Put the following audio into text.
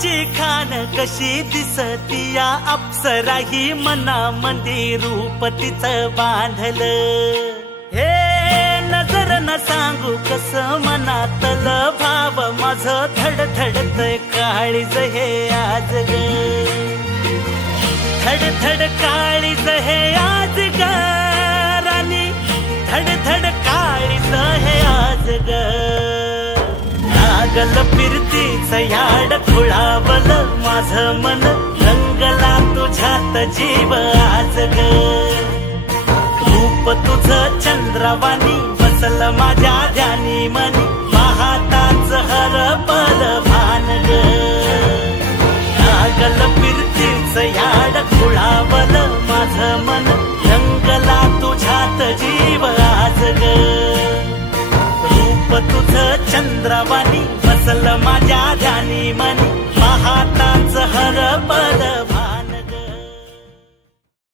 रूपाची खान कशी दिसती या अप्सरा ही मनामंदी रूप तिचं बांधलं हे नजर न सांगू कस मनातल भाव माझं धडधडतय काळीज हे आज ग धडधड काळीज हे आज ग राणी धडधड काळीज हे आज ग लागल फिरतीच याड खुळावल माझं मन रंगला तुझ्यात जीव आज ग रूप तुझं चंद्रवाणी बसल माझ्या ध्यानी मनी पाहताच हरपल भान ग लागल फिरतीच याड खुळावल माझं मन रंगला तुझ्यात जीव आज ग रूप तुझं चंद्रवाणी बसल माझ्या ध्यानी मनी पाहताच हरपल